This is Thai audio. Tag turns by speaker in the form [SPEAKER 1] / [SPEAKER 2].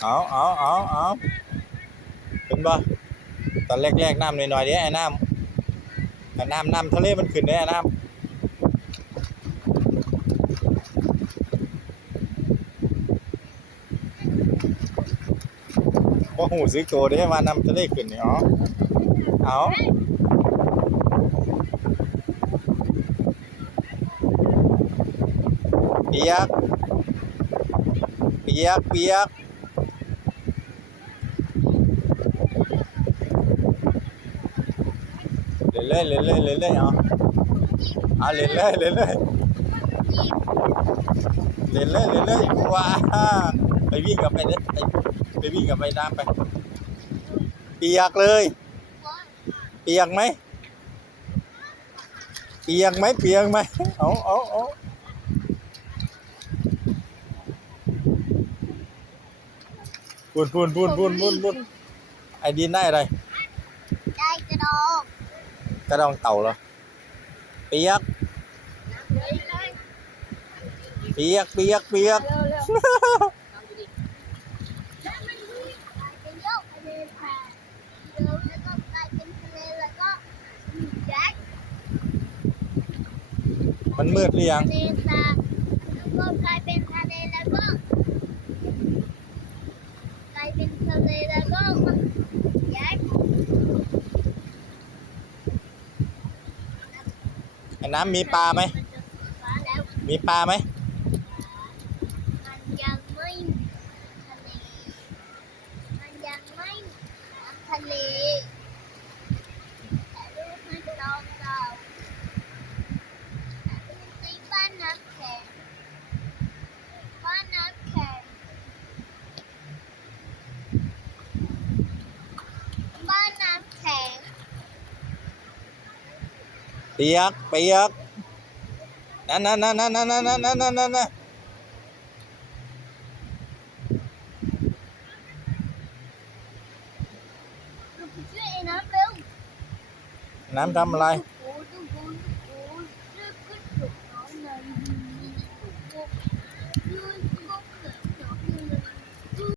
[SPEAKER 1] เอาเอาเอาเอาเป็นบ่ตอนแรกๆน้ำหน่อยๆเด้ไอ้น้ำแต่น้ำน้ำทะเลมันขึ้นเด้ไอ้น้ำบ่หูซึกโตเด้ว่าน้ำทะเลขึ้นนี่อ๋อเอาเปียก ปียกเปียกเล่นเลยเล่นเลยเล่นเลยเอาเอาเล่นเลยเล่นเลยเล่นเลยเล่นเลยว้าไปวิ่งกับไปเล่นไปวิ่งกับไปน้ำไป เปียกเลย เปียกไหมเปียกไหมเปียกไหมเอาเอาเอา วุ่นวุ่นวุ่นวุ่นวุ่นวุ่นไอ้ดินได้อะไร
[SPEAKER 2] ได้กระดอง
[SPEAKER 1] กระดองเต่าเหรอเปียก
[SPEAKER 2] เปี
[SPEAKER 1] ยกเปียกเปียก
[SPEAKER 2] มัน
[SPEAKER 1] มืดหรือยัง
[SPEAKER 2] ทะเลสาบก็กลายเป็นทะเลแล้วก็
[SPEAKER 1] ไอ้น้ำมีปลาไหม มีปลาไหม
[SPEAKER 2] มันยังไม่ทะเลมันยังไม่ทะเล แต่รูปมันลองเราแต่รูปตีบ้านน้ำแข็งบ้านน้ำแข็งบ้านน้ำแข็ง
[SPEAKER 1] เปียก เปียก นั่นนั่นนั่นนั่นนั่นนั่นนั่นนั่นนั่นน้ำทำอะไร